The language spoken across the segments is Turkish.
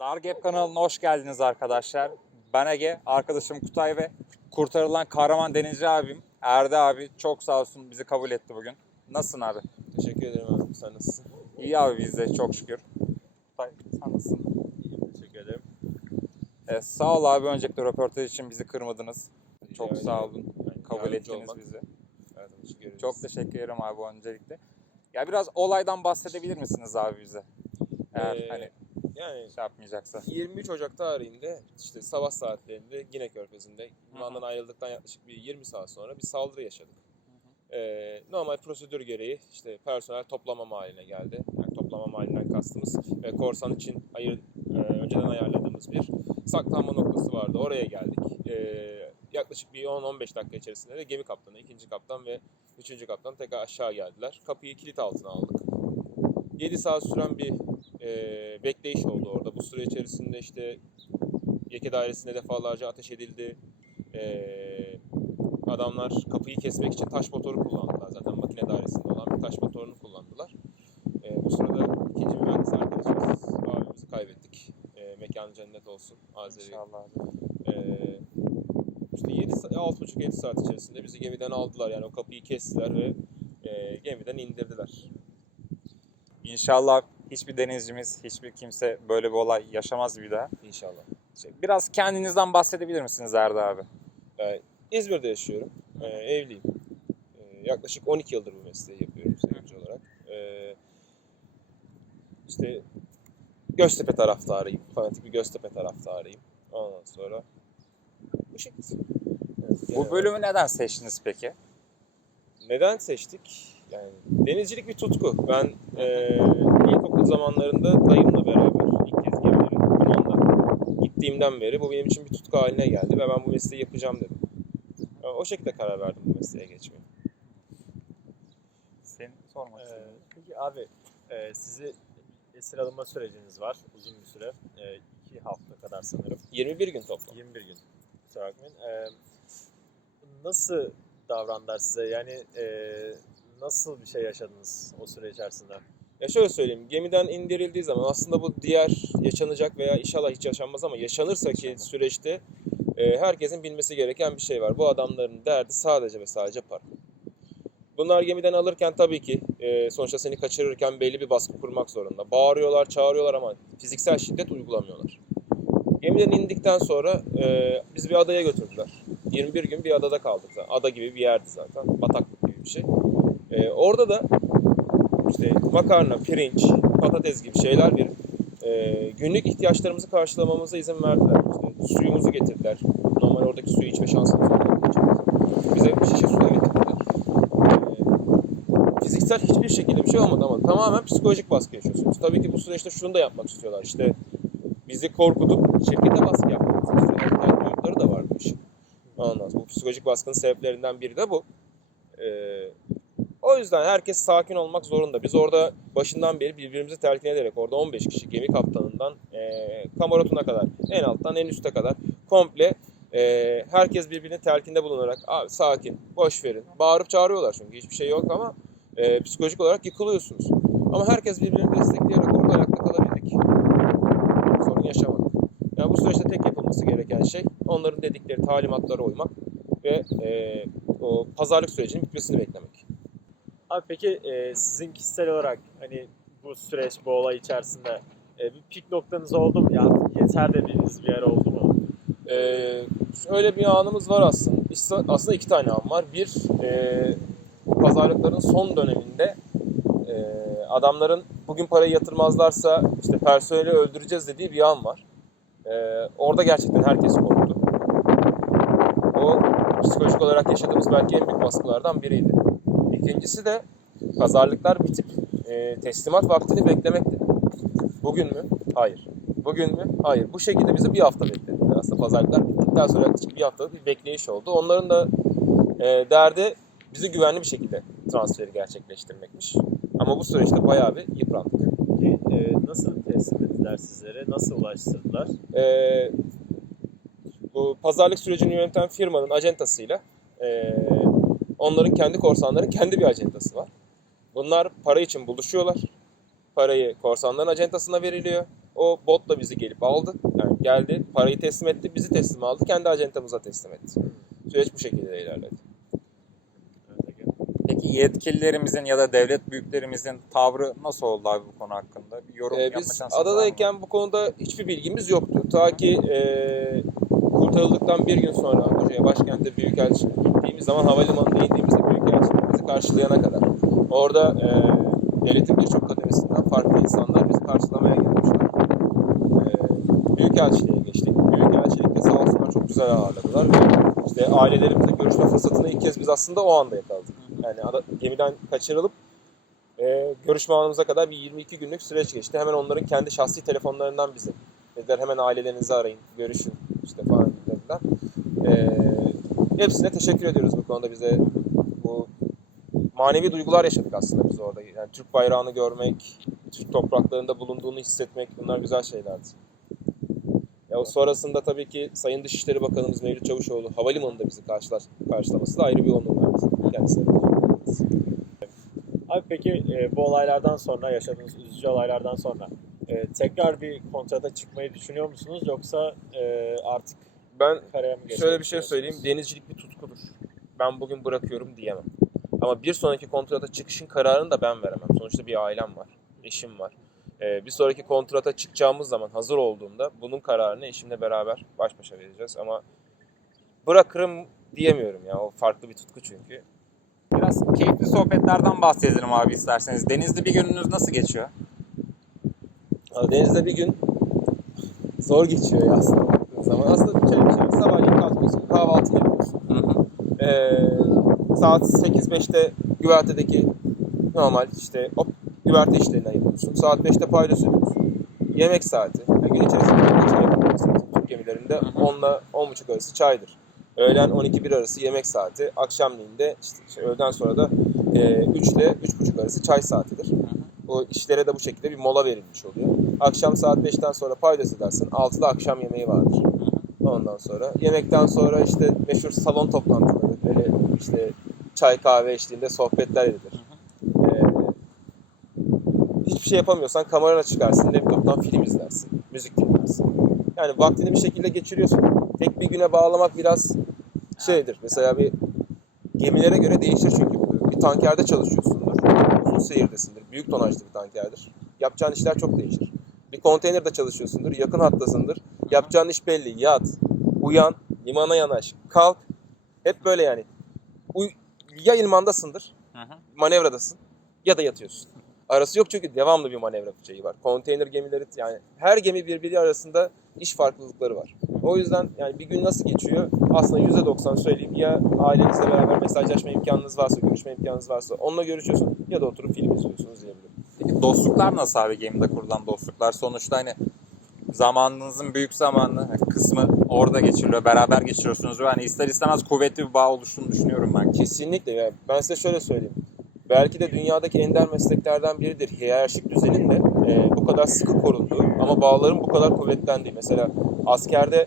Dargap kanalına hoş geldiniz arkadaşlar. Ben Ege, arkadaşım Kutay ve kurtarılan kahraman denizci abim Erdi abi çok sağ olsun bizi kabul etti bugün. Nasılsın abi? Teşekkür ederim abi. Sen nasılsın? İyi abi biz de çok şükür. Kutay sen nasılsın? İyiyim. Teşekkür ederim. Evet, sağ ol abi öncelikle röportaj için bizi kırmadınız. Çok Rica sağ olun. Yani Kabul ettiniz olmak bizi. görevimiz. Çok teşekkür ederim abi öncelikle. Ya biraz olaydan bahsedebilir misiniz abi bize? Eğer Ee, hani Yani şey yapmayacaksa. 23 Ocak tarihinde işte sabah saatlerinde Gine Körfezi'nde limandan ayrıldıktan yaklaşık bir 20 saat sonra bir saldırı yaşadık. Ee, normal prosedür gereği işte personel toplamam haline geldi. Yani toplamam halinden kastımız e, korsan için ayır, e, önceden ayarladığımız bir saklanma noktası vardı. Oraya geldik. Ee, yaklaşık bir 10-15 dakika içerisinde de gemi kaptanı, ikinci kaptan ve üçüncü kaptan tekrar aşağı geldiler. Kapıyı kilit altına aldık. 7 saat süren bir e, bekleyiş oldu orada. Bu süre içerisinde işte Yeke dairesine defalarca ateş edildi. E, adamlar kapıyı kesmek için taş motoru kullandılar. Zaten makine dairesinde olan bir taş motorunu kullandılar. E, bu sırada ikinci bir mühendis arkadaşımız, abimizi kaybettik. E, mekanı cennet olsun. Azeri. İnşallah. E, işte 7 6,5-7 saat içerisinde bizi gemiden aldılar. Yani o kapıyı kestiler ve e, gemiden indirdiler. İnşallah hiçbir denizcimiz, hiçbir kimse böyle bir olay yaşamaz bir daha. İnşallah. Şey, Biraz kendinizden bahsedebilir misiniz Erdi abi? Ee, İzmir'de yaşıyorum. Ee, evliyim. Ee, yaklaşık 12 yıldır bu mesleği yapıyorum seyirci olarak. Ee, işte Göztepe taraftarıyım. Fanatik bir Göztepe taraftarıyım. Ondan sonra bu şekilde. Evet, Bu bölümü neden seçtiniz peki? neden seçtik? Yani denizcilik bir tutku. Ben e, ilkokul zamanlarında dayımla beraber ilk kez gemilere limanda gittiğimden beri bu benim için bir tutku haline geldi ve ben bu mesleği yapacağım dedim. E, O şekilde karar verdim bu mesleğe geçmeye. Seni sormak Ee, peki abi e, sizi esir alınma süreciniz var uzun bir süre. E, iki hafta kadar sanırım. 21 gün toplam. 21 gün. Kusura bakmayın. E, nasıl davrandılar size? Yani e, nasıl bir şey yaşadınız o süre içerisinde? Ya şöyle söyleyeyim, gemiden indirildiği zaman aslında bu diğer yaşanacak veya inşallah hiç yaşanmaz ama yaşanırsa ki süreçte e, herkesin bilmesi gereken bir şey var. Bu adamların derdi sadece ve sadece para. Bunlar gemiden alırken tabii ki e, sonuçta seni kaçırırken belli bir baskı kurmak zorunda. Bağırıyorlar, çağırıyorlar ama fiziksel şiddet uygulamıyorlar. Gemiden indikten sonra e, biz bir adaya götürdüler. 21 gün bir adada kaldık. zaten. Ada gibi bir yerdi zaten. Bataklık gibi bir şey. E, orada da işte makarna, pirinç, patates gibi şeyler verip e, günlük ihtiyaçlarımızı karşılamamıza izin verdiler. İşte suyumuzu getirdiler. Normal oradaki suyu içme şansımız olmadığı için bize şişe su da getirdiler. E, fiziksel hiçbir şekilde bir şey olmadı ama tamamen psikolojik baskı yaşıyorsunuz. Tabii ki bu süreçte şunu da yapmak istiyorlar. İşte bizi korkutup şirkete baskı yapmak istiyorlar. Yani boyutları da var bu işin. Ondan sonra bu psikolojik baskının sebeplerinden biri de bu. Ee, o yüzden herkes sakin olmak zorunda. Biz orada başından beri birbirimizi telkin ederek orada 15 kişi gemi kaptanından e, kamarotuna kadar en alttan en üste kadar komple e, herkes birbirine telkinde bulunarak abi sakin boş verin bağırıp çağırıyorlar çünkü hiçbir şey yok ama e, psikolojik olarak yıkılıyorsunuz. Ama herkes birbirini destekleyerek orada ayakta kalabildik. Sorun yaşamadık. Yani bu süreçte tek yapılması gereken şey onların dedikleri talimatlara uymak ve e, o pazarlık sürecinin bitmesini beklemek. Abi peki e, sizin kişisel olarak hani bu süreç, bu olay içerisinde e, bir pik noktanız oldu mu? Ya yeter dediğiniz bir yer oldu mu? Ee, şöyle bir anımız var aslında. İşte Aslında iki tane an var. Bir, e, pazarlıkların son döneminde e, adamların bugün parayı yatırmazlarsa işte personeli öldüreceğiz dediği bir an var. E, orada gerçekten herkes korktu. O psikolojik olarak yaşadığımız belki en büyük baskılardan biriydi. İkincisi de pazarlıklar bitip e, teslimat vaktini beklemekti. Bugün mü? Hayır. Bugün mü? Hayır. Bu şekilde bizi bir hafta beklediler. Aslında pazarlıklar bittikten sonra bir haftalık bir bekleyiş oldu. Onların da e, derdi bizi güvenli bir şekilde transferi gerçekleştirmekmiş. Ama bu süreçte bayağı bir yıprandık. Peki e, nasıl teslim ettiler sizlere? Nasıl ulaştırdılar? E, bu pazarlık sürecini yöneten firmanın acentasıyla e, onların kendi korsanların kendi bir acentası var. Bunlar para için buluşuyorlar. Parayı korsanların acentasına veriliyor. O botla bizi gelip aldı. Yani geldi, parayı teslim etti, bizi teslim aldı, kendi acentamıza teslim etti. Süreç bu şekilde ilerledi. Peki yetkililerimizin ya da devlet büyüklerimizin tavrı nasıl oldu abi bu konu hakkında? Bir yorum Ee, yapma biz adadayken bu konuda hiçbir bilgimiz yoktu. Ta ki e, kurtarıldıktan bir gün sonra Ankara'ya başkentte Büyükelçi gittiğimiz zaman havalimanına indiğimizde Büyükelçi bizi karşılayana kadar. Orada e, devletin birçok kademesinden farklı insanlar bizi karşılamaya gelmişler. E, Büyükelçiliğe geçtik. Büyükelçilikte sağ olsunlar çok güzel ağırladılar. Ve işte ailelerimizle görüşme fırsatını ilk kez biz aslında o anda yakaladık. Yani gemiden kaçırılıp e, görüşme anımıza kadar bir 22 günlük süreç geçti. Hemen onların kendi şahsi telefonlarından bize dediler hemen ailelerinizi arayın, görüşün işte falan dediler. E, hepsine teşekkür ediyoruz bu konuda bize bu manevi duygular yaşadık aslında biz orada. Yani Türk bayrağını görmek, Türk topraklarında bulunduğunu hissetmek bunlar güzel şeylerdi. Ya o sonrasında tabii ki Sayın Dışişleri Bakanımız Mevlüt Çavuşoğlu havalimanında bizi karşılar, karşılaması da ayrı bir onur verdi. Kendisine. Abi peki e, bu olaylardan sonra, yaşadığınız üzücü olaylardan sonra e, tekrar bir kontrata çıkmayı düşünüyor musunuz? Yoksa e, artık Ben Şöyle bir şey söyleyeyim. Denizcilik tutkudur. Ben bugün bırakıyorum diyemem. Ama bir sonraki kontrata çıkışın kararını da ben veremem. Sonuçta bir ailem var, eşim var. Ee, bir sonraki kontrata çıkacağımız zaman hazır olduğumda bunun kararını eşimle beraber baş başa vereceğiz. Ama bırakırım diyemiyorum ya. O farklı bir tutku çünkü. Biraz keyifli sohbetlerden bahsedelim abi isterseniz. Denizli bir gününüz nasıl geçiyor? Ama Denizde bir gün zor geçiyor ya aslında baktığın zaman. Aslında şöyle bir şey. Sabahleyin kalkıyorsun, kahvaltı yapıyorsun. Hı Ee, saat 8-5'te güvertedeki normal işte o güverte işlerinden yapıyorsun. Saat 5'te paydos ediyorsun. Yemek saati. Yani gün içerisinde çay yapıyorsun. Türk gemilerinde Hı hı. 10 ile 10.30 arası çaydır. Öğlen 12-1 arası yemek saati. Akşamleyin de işte, işte öğleden sonra da e, 3 ile 3.30 arası çay saatidir. O işlere de bu şekilde bir mola verilmiş oluyor. Akşam saat 5'ten sonra paydos edersin. 6'da akşam yemeği vardır. Ondan sonra yemekten sonra işte meşhur salon toplantıları işte çay kahve eşliğinde sohbetler edilir. Ee, hiçbir şey yapamıyorsan kamerana çıkarsın, laptoptan film izlersin, müzik dinlersin. Yani vaktini bir şekilde geçiriyorsun. Tek bir güne bağlamak biraz şeydir. Mesela bir gemilere göre değişir çünkü bu. Bir tankerde çalışıyorsundur. Uzun seyirdesindir. Büyük tonajlı bir tankerdir. Yapacağın işler çok değişir. Bir konteynerde çalışıyorsundur. Yakın hattasındır. Yapacağın iş belli. Yat, uyan, limana yanaş, kalk. Hep böyle yani. Uy- ya ilmandasındır, Hı hı. manevradasın ya da yatıyorsun. Arası yok çünkü devamlı bir manevra şeyi var. Konteyner gemileri yani her gemi birbiri arasında iş farklılıkları var. O yüzden yani bir gün nasıl geçiyor? Aslında %90 söyleyeyim ya ailenizle beraber mesajlaşma imkanınız varsa, görüşme imkanınız varsa onunla görüşüyorsun ya da oturup film izliyorsunuz diyebilirim. Peki dostluklar nasıl abi gemide kurulan dostluklar? Sonuçta hani zamanınızın büyük zamanı kısmı orada geçiriliyor. Beraber geçiriyorsunuz ve hani ister istemez kuvvetli bir bağ oluştuğunu düşünüyorum ben. Kesinlikle. Yani ben size şöyle söyleyeyim. Belki de dünyadaki ender mesleklerden biridir. Hiyerarşik düzenin de e, bu kadar sıkı korunduğu ama bağların bu kadar kuvvetlendiği. Mesela askerde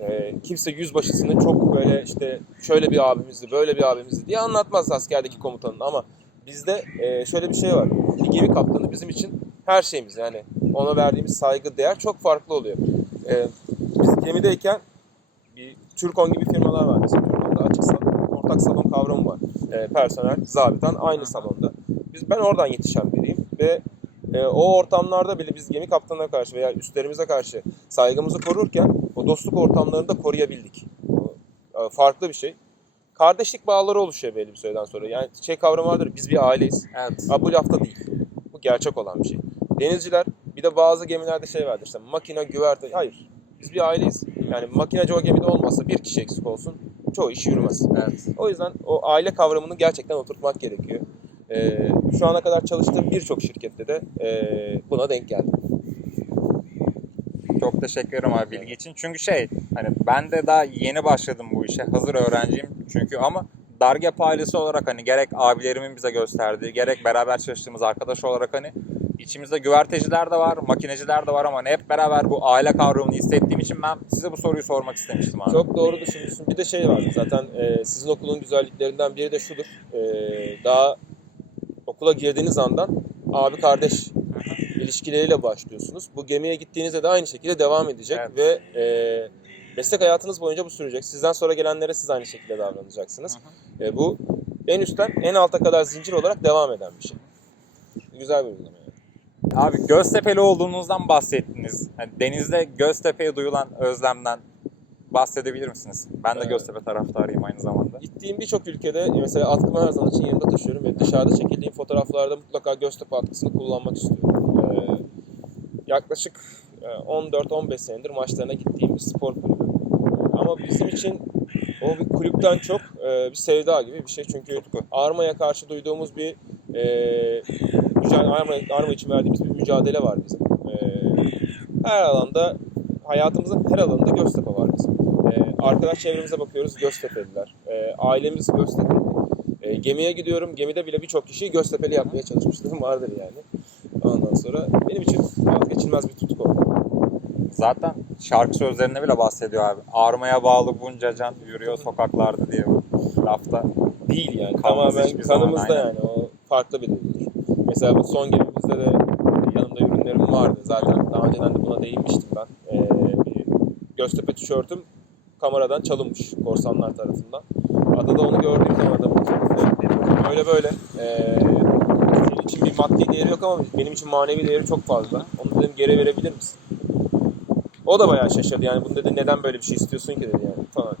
e, kimse yüzbaşısını çok böyle işte şöyle bir abimizdi, böyle bir abimizdi diye anlatmaz askerdeki komutanın ama bizde e, şöyle bir şey var. Bir gemi kaptanı bizim için her şeyimiz yani ona verdiğimiz saygı, değer çok farklı oluyor. E, biz gemideyken bir Türkon gibi firmalar var mesela. Türkon'da açık salon, ortak salon kavramı var. E, personel, zabitan aynı salonda. Biz ben oradan yetişen biriyim ve e, o ortamlarda bile biz gemi kaptanına karşı veya üstlerimize karşı saygımızı korurken o dostluk ortamlarını da koruyabildik. E, farklı bir şey. Kardeşlik bağları oluşuyor belli bir süreden sonra. Yani şey kavramı vardır, biz bir aileyiz. Evet. Ha, bu lafta değil. Bu gerçek olan bir şey. Denizciler bir de bazı gemilerde şey vardır işte makine, güverte. Hayır. Biz bir aileyiz. Yani makineci o gemide olmasa bir kişi eksik olsun çoğu iş yürümez. Evet. O yüzden o aile kavramını gerçekten oturtmak gerekiyor. Ee, şu ana kadar çalıştığım birçok şirkette de ee, buna denk geldim. Çok teşekkür ederim abi bilgi için. Çünkü şey hani ben de daha yeni başladım bu işe. Hazır öğrenciyim çünkü ama Dargep ailesi olarak hani gerek abilerimin bize gösterdiği gerek beraber çalıştığımız arkadaş olarak hani içimizde güverteciler de var, makineciler de var ama hep beraber bu aile kavramını hissettiğim için ben size bu soruyu sormak istemiştim abi. Çok doğru düşünmüşsün. Bir de şey var zaten e, sizin okulun güzelliklerinden biri de şudur. E, daha okula girdiğiniz andan abi kardeş ilişkileriyle başlıyorsunuz. Bu gemiye gittiğinizde de aynı şekilde devam edecek Evet. ve e, meslek hayatınız boyunca bu sürecek. Sizden sonra gelenlere siz aynı şekilde davranacaksınız. E, bu en üstten en alta kadar zincir olarak devam eden bir şey. Güzel bir uygulama. Abi Göztepe'li olduğunuzdan bahsettiniz. Yani denizde Göztepe'ye duyulan özlemden bahsedebilir misiniz? Ben de Evet. Göztepe taraftarıyım aynı zamanda. Gittiğim birçok ülkede mesela atkımı her zaman için yanımda taşıyorum ve dışarıda çekildiğim fotoğraflarda mutlaka Göztepe atkısını kullanmak istiyorum. Ee, yaklaşık e, 14-15 senedir maçlarına gittiğim bir spor kulübü. Ama bizim için o bir kulüpten çok e, bir sevda gibi bir şey. Çünkü. Arma'ya karşı duyduğumuz bir e, mücadele, Arma, Arma için verdiğimiz bir mücadele var bizim. E, her alanda, hayatımızın her alanında Göztepe var bizim. E, arkadaş çevremize bakıyoruz Göztepe'liler. E, ailemiz Göztepe'li. Gemiye gidiyorum, gemide bile birçok kişiyi Göztepe'li yapmaya çalışmışlığım vardır yani. Ondan sonra benim için vazgeçilmez bir tutku. o. Zaten şarkı sözlerinde bile bahsediyor abi. Armaya bağlı bunca can yürüyor sokaklarda diye lafta. Değil yani. Tamamen kanımızda yani. O farklı bir duygudur. Mesela bu son gemimizde de yanımda ürünlerim vardı. Zaten daha önceden de buna değinmiştim ben. Ee, Göztepe tişörtüm kameradan çalınmış korsanlar tarafından. Adada onu gördüğüm zaman da dedim böyle. Ee, senin için bir maddi değeri yok ama benim için manevi değeri çok fazla. Onu dedim geri verebilir misin? O da bayağı şaşırdı yani bunu dedi neden böyle bir şey istiyorsun ki dedi yani falan.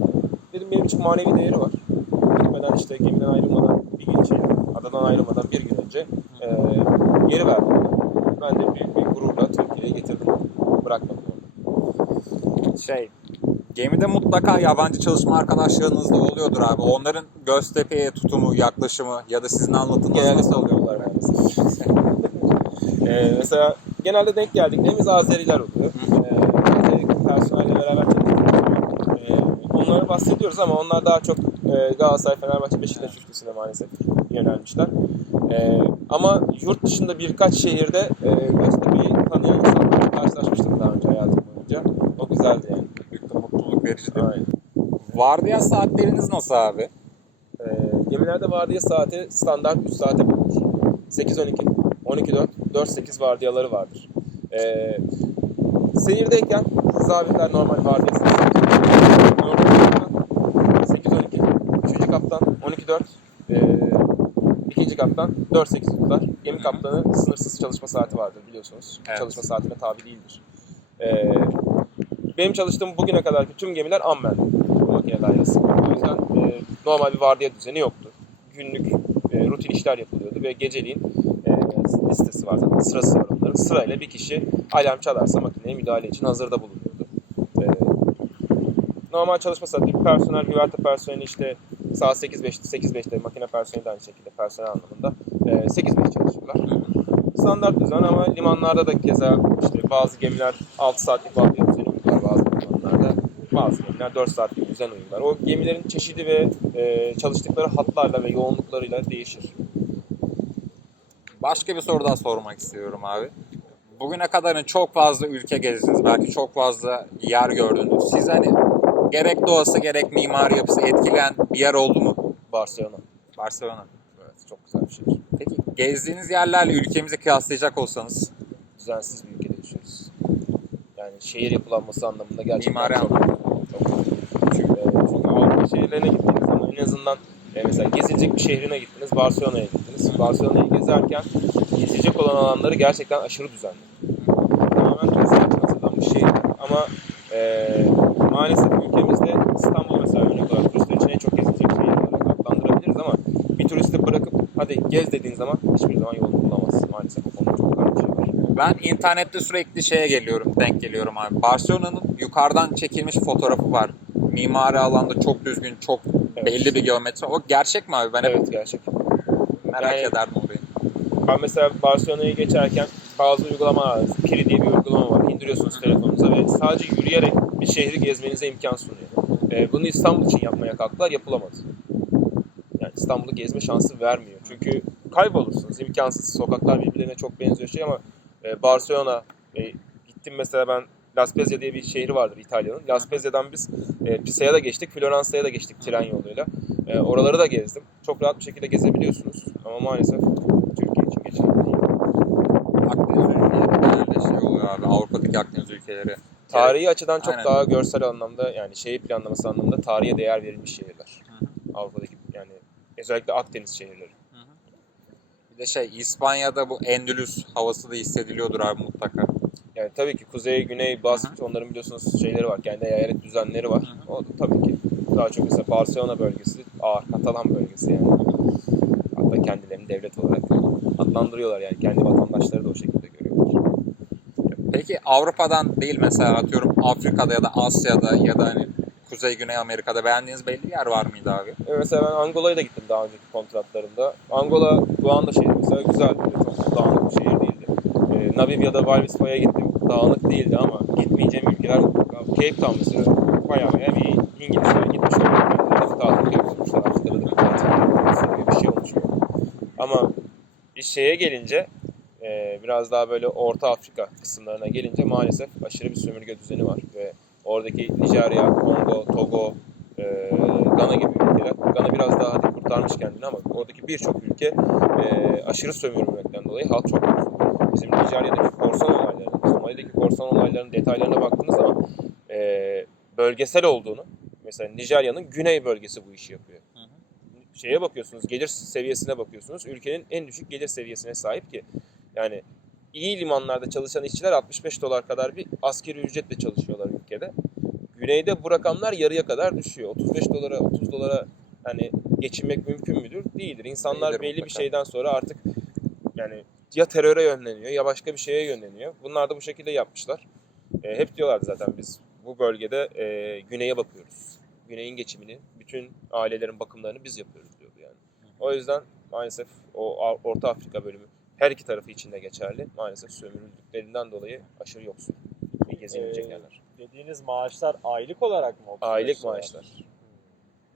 Dedim benim için manevi değeri var. Gitmeden işte gemiden ayrılmadan bir gün şey, adadan ayrılmadan bir gün önce e, geri verdim ona. Ben de büyük bir gururla Türkiye'ye getirdim. Bırakmadım onu. Şey, gemide mutlaka yabancı çalışma arkadaşlarınız da oluyordur abi. Onların Göztepe'ye tutumu, yaklaşımı ya da sizin anlatınız Genelde nasıl oluyor? sallıyorlar maalesef. e, mesela genelde denk geldiklerimiz Azeriler oluyor. E, Azeri personelle beraber çalışıyoruz. E, onlara bahsediyoruz ama onlar daha çok e, Galatasaray, Fenerbahçe, Beşiktaş üçlüsüne maalesef yönelmişler. E, ama yurt dışında birkaç şehirde e, Göztepe'yi tanıyan insanlarla karşılaşmıştım daha önce hayatım boyunca. O güzeldi yani. Büyük bir mutluluk verici değil mi? Aynen. Vardiya saatleriniz nasıl abi? E, gemilerde vardiya saati standart 3 saate bölünür. 8-12, 12-4, 4-8 vardiyaları vardır. E, seyirdeyken zabitler normal vardiyasını 8-12, 3. kaptan 12-4, e, ikinci kaptan 4-8 tutar. Gemi kaptanı sınırsız çalışma saati vardır biliyorsunuz. Evet. Çalışma saatine tabi değildir. E, benim çalıştığım bugüne kadarki tüm gemiler ammen makine dairesi. O yüzden e, normal bir vardiya düzeni yoktu. Günlük e, rutin işler yapılıyordu ve geceliğin e, listesi var zaten sırası var onların. Sırayla bir kişi alarm çalarsa makineye müdahale için hazırda bulunuyordu. E, normal çalışma saati personel, güverte personeli işte saat 8.5'te 8.5'te makine personeli de aynı şekilde personel anlamında e, 8.5 çalışırlar. Standart düzen ama limanlarda da keza işte bazı gemiler 6 saatlik vardiya düzeni uygular bazı limanlarda. Bazı gemiler 4 saatlik düzen uygular. O gemilerin çeşidi ve e, çalıştıkları hatlarla ve yoğunluklarıyla değişir. Başka bir soru daha sormak istiyorum abi. Bugüne kadar çok fazla ülke gezdiniz. Belki çok fazla yer gördünüz. Siz hani gerek doğası gerek mimari yapısı etkileyen bir yer oldu mu? Barcelona. Barcelona. Evet, çok güzel bir şehir. Peki gezdiğiniz yerlerle ülkemizi kıyaslayacak olsanız Düzensiz bir ülkede yaşıyoruz. Yani şehir yapılanması anlamında gerçekten Mimari çok, çok çünkü, e, çünkü Avrupa şehirlerine gittiğiniz zaman en azından e, mesela gezilecek bir şehrine gittiniz, Barcelona'ya gittiniz. Barcelona'yı gezerken gezilecek olan alanları gerçekten aşırı düzenli. Tamamen hazırlanmış şehirler. Ama e, maalesef ülkemizde İstanbul mesela örnek olarak turistler için en çok gezilecek şehir olarak adlandırabiliriz ama bir turisti bırakıp hadi gez dediğin zaman hiçbir zaman yolunu bulamaz. Maalesef bu konuda çok bir şey var. ben internette sürekli şeye geliyorum, denk geliyorum abi. Barcelona'nın yukarıdan çekilmiş fotoğrafı var. Mimari alanda çok düzgün, çok Evet. belli bir geometri. O gerçek mi abi? Ben hep Evet gerçek. merak Yani- ederdim orayı. Ben mesela Barcelona'ya geçerken bazı uygulamalar var. Piri diye bir uygulama var. İndiriyorsunuz telefonunuza ve sadece yürüyerek şehri gezmenize imkan sunuyor. Ee, bunu İstanbul için yapmaya kalktılar, yapılamadı. Yani İstanbul'u gezme şansı vermiyor. Çünkü kaybolursunuz, imkansız. Sokaklar birbirlerine çok benziyor şey ama e, Barcelona, e, gittim mesela ben La Spezia diye bir şehri vardır İtalya'nın. La Spezia'dan biz e, Pisa'ya da geçtik, Floransa'ya da geçtik tren yoluyla. E, oraları da gezdim. Çok rahat bir şekilde gezebiliyorsunuz. Ama maalesef Türkiye için geçerli değil. Akdeniz ürünü abi. Avrupa'daki Akdeniz ülkeleri. Tarihi açıdan çok Aynen. daha görsel anlamda yani şehir planlaması anlamında tarihe değer verilmiş şehirler. Hı hı. Avrupa'daki yani özellikle Akdeniz şehirleri. Bir de şey İspanya'da bu Endülüs havası da hissediliyordur abi mutlaka. Yani tabii ki kuzey, güney, baskı onların biliyorsunuz şeyleri var. Kendi eyalet düzenleri var. Hı O da tabii ki daha çok mesela Barcelona bölgesi ağır Katalan bölgesi yani. Hatta kendilerini devlet olarak adlandırıyorlar yani. Kendi vatandaşları da o şekilde. Peki Avrupa'dan değil mesela atıyorum Afrika'da ya da Asya'da ya da hani Kuzey Güney Amerika'da beğendiğiniz belli yer var mıydı abi? Evet, mesela ben Angola'ya da gittim daha önceki kontratlarımda. Angola Luanda şehri mesela güzeldi. Çok dağınık bir şehir değildi. Ee, Namibya'da Walvisipa'ya gittim. Dağınık değildi ama gitmeyeceğim ülkeler. Cape Town mesela bayağı bir İngilizler gitmiş olmalı. Kendileri tatil yapmışlar. Afrika'da da bir şey oluşuyor. Ama bir şeye gelince biraz daha böyle Orta Afrika kısımlarına gelince maalesef aşırı bir sömürge düzeni var ve oradaki Nijerya, Kongo, Togo, e, Gana gibi ülkeler. Gana biraz daha hadi kurtarmış kendini ama oradaki birçok ülke e, aşırı sömürmekten dolayı halk çok yoksul. Bizim Nijerya'daki korsan olaylarının, Somali'deki korsan olaylarının detaylarına baktığınız zaman e, bölgesel olduğunu, mesela Nijerya'nın güney bölgesi bu işi yapıyor. Hı hı. Şeye bakıyorsunuz, gelir seviyesine bakıyorsunuz. Ülkenin en düşük gelir seviyesine sahip ki yani iyi limanlarda çalışan işçiler 65 dolar kadar bir askeri ücretle çalışıyorlar ülkede. Güneyde bu rakamlar yarıya kadar düşüyor. 35 dolara, 30 dolara hani geçinmek mümkün müdür? Değildir. İnsanlar Değildir belli bir şeyden sonra artık yani ya teröre yönleniyor ya başka bir şeye yönleniyor. Bunlar da bu şekilde yapmışlar. E, hep diyorlardı zaten biz bu bölgede e, güneye bakıyoruz. Güneyin geçimini, bütün ailelerin bakımlarını biz yapıyoruz diyordu yani. O yüzden maalesef o Orta Afrika bölümü her iki tarafı içinde geçerli. Maalesef sömürüldüklerinden dolayı aşırı yoksul ve gezilecek Ee, yerler. Dediğiniz maaşlar aylık olarak mı? 35 Aylık maaşlar.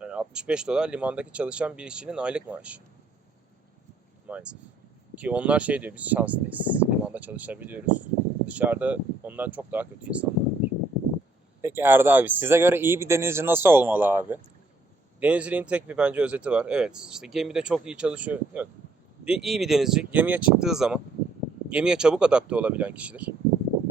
Yani 65 dolar limandaki çalışan bir işçinin aylık maaşı. Maalesef. Ki onlar şey diyor biz şanslıyız. Limanda çalışabiliyoruz. Dışarıda ondan çok daha kötü insanlar var. Peki Erda abi size göre iyi bir denizci nasıl olmalı abi? Denizciliğin tek bir bence özeti var. Evet işte gemide çok iyi çalışıyor. Yok. İyi bir denizci gemiye çıktığı zaman gemiye çabuk adapte olabilen kişidir.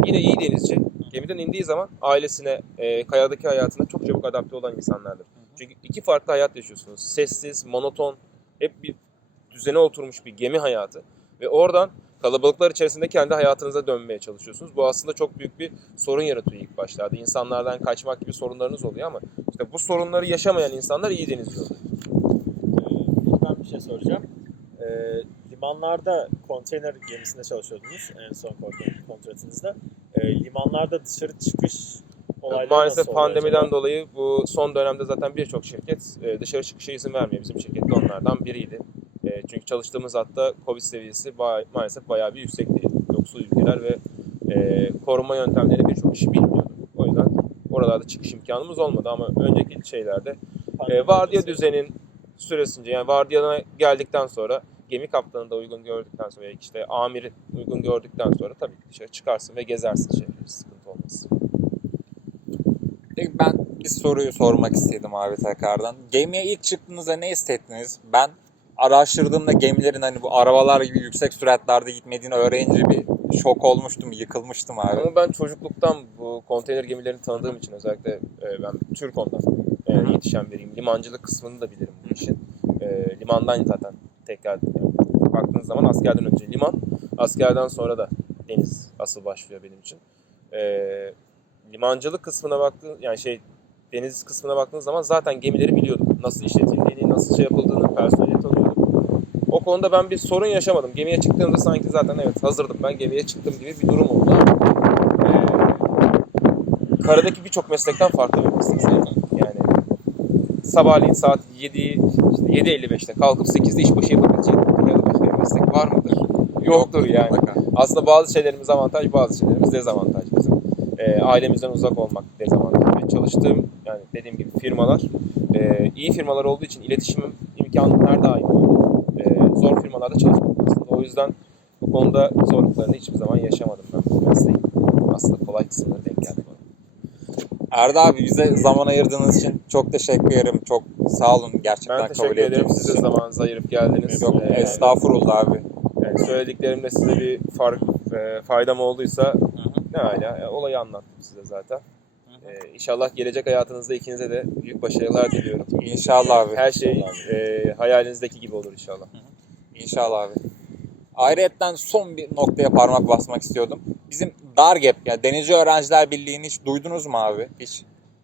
Yine iyi denizci gemiden indiği zaman ailesine, e, kayadaki hayatına çok çabuk adapte olan insanlardır. Çünkü iki farklı hayat yaşıyorsunuz. Sessiz, monoton, hep bir düzene oturmuş bir gemi hayatı. Ve oradan kalabalıklar içerisinde kendi hayatınıza dönmeye çalışıyorsunuz. Bu aslında çok büyük bir sorun yaratıyor ilk başlarda. İnsanlardan kaçmak gibi sorunlarınız oluyor ama işte bu sorunları yaşamayan insanlar iyi denizci oluyor. Ee, ben bir şey soracağım. Ee, limanlarda konteyner gemisinde çalışıyordunuz en son kont- kontratınızda. Ee, limanlarda dışarı çıkış olayları Maalesef pandemiden acaba? dolayı bu son dönemde zaten birçok şirket e, dışarı çıkışa izin vermiyor. Bizim şirket de onlardan biriydi. E, Çünkü çalıştığımız hatta Covid seviyesi ba- maalesef bayağı bir yüksekti. Yoksul ülkeler ve e, koruma yöntemleri birçok kişi bilmiyordu. O yüzden oralarda çıkış imkanımız olmadı ama önceki şeylerde e, vardiya düzenin süresince yani vardiyana geldikten sonra gemi kaptanı da uygun gördükten sonra işte amiri uygun gördükten sonra tabii ki dışarı çıkarsın ve gezersin şehri. Sıkıntı olmaz. Peki ben bir soruyu sormak istedim abi tekrardan. Gemiye ilk çıktığınızda ne hissettiniz? Ben araştırdığımda gemilerin hani bu arabalar gibi yüksek süratlerde gitmediğini öğrenince bir şok olmuştum, yıkılmıştım abi. Ama ben çocukluktan bu konteyner gemilerini tanıdığım için özellikle e, ben Türkon'dan e, Hı hı. yetişen biriyim. Limancılık kısmını da bilirim bu işin. E, limandan zaten tekrar yani, baktığınız zaman askerden önce liman, askerden sonra da deniz asıl başlıyor benim için. E, limancılık kısmına baktığın yani şey deniz kısmına baktığınız zaman zaten gemileri biliyordum. Nasıl işletildiğini, nasıl şey yapıldığını, personeli tanıyordum. O konuda ben bir sorun yaşamadım. Gemiye çıktığımda sanki zaten evet hazırdım ben gemiye çıktım gibi bir durum oldu ama e, karadaki birçok meslekten farklı bir meslek zaten. Sabahleyin saat 7 işte 7.55'te kalkıp 8'de işbaşı yapabileceğin ya da başka bir meslek var mıdır? Yoktur yani. Mutlaka. Aslında bazı şeylerimiz avantaj, bazı şeylerimiz dezavantaj bizim. E, ailemizden uzak olmak dezavantaj. Ve çalıştığım yani dediğim gibi firmalar e, iyi firmalar olduğu için iletişimim imkanım her daim oldu. E, zor firmalarda çalışmadım aslında. O yüzden bu konuda zorluklarını hiçbir zaman yaşamadım ben bu mesleğin. Aslında kolay kısımları denk geldi bana. Erda abi bize zaman ayırdığınız için çok teşekkür ederim. Çok sağ olun gerçekten Ben kabul teşekkür ederim. ettiğiniz Siz de için. zamanınızı ayırıp geldiniz. Yok Ee, estağfurullah abi. yani söylediklerimde size bir fark, e, faydam olduysa Hı hı. Ne hala e, olayı anlattım size zaten. Ee, inşallah gelecek hayatınızda ikinize de büyük başarılar diliyorum. İnşallah abi. Her şey e, hayalinizdeki gibi olur inşallah. İnşallah abi. Ayrıyetten son bir noktaya parmak basmak istiyordum. Bizim Dargap ya Denizci Öğrenciler Birliği'ni hiç duydunuz mu abi? Hiç.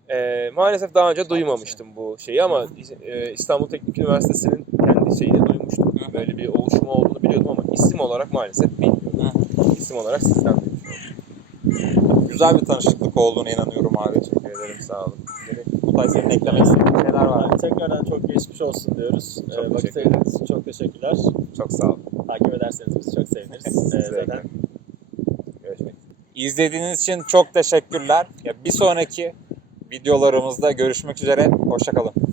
Ee, maalesef daha önce duymamıştım bu şeyi ama e, İstanbul Teknik Üniversitesi'nin kendi şeyini duymuştum. Hı hı. Böyle bir oluşumu olduğunu biliyordum ama isim olarak maalesef bilmiyorum. İsim olarak sizden. Güzel bir tanışıklık olduğuna inanıyorum abi. Teşekkür ederim, sağ olun. Kutay senin eklemek istediğin şeyler var mı? Tekrardan çok geçmiş olsun diyoruz. Çok Ee, vakit teşekkür ayırdığınız için çok teşekkürler. Çok sağ olun. Takip ederseniz bizi çok seviniriz. Ee, zaten. İzlediğiniz için çok teşekkürler. Bir sonraki videolarımızda görüşmek üzere. Hoşçakalın.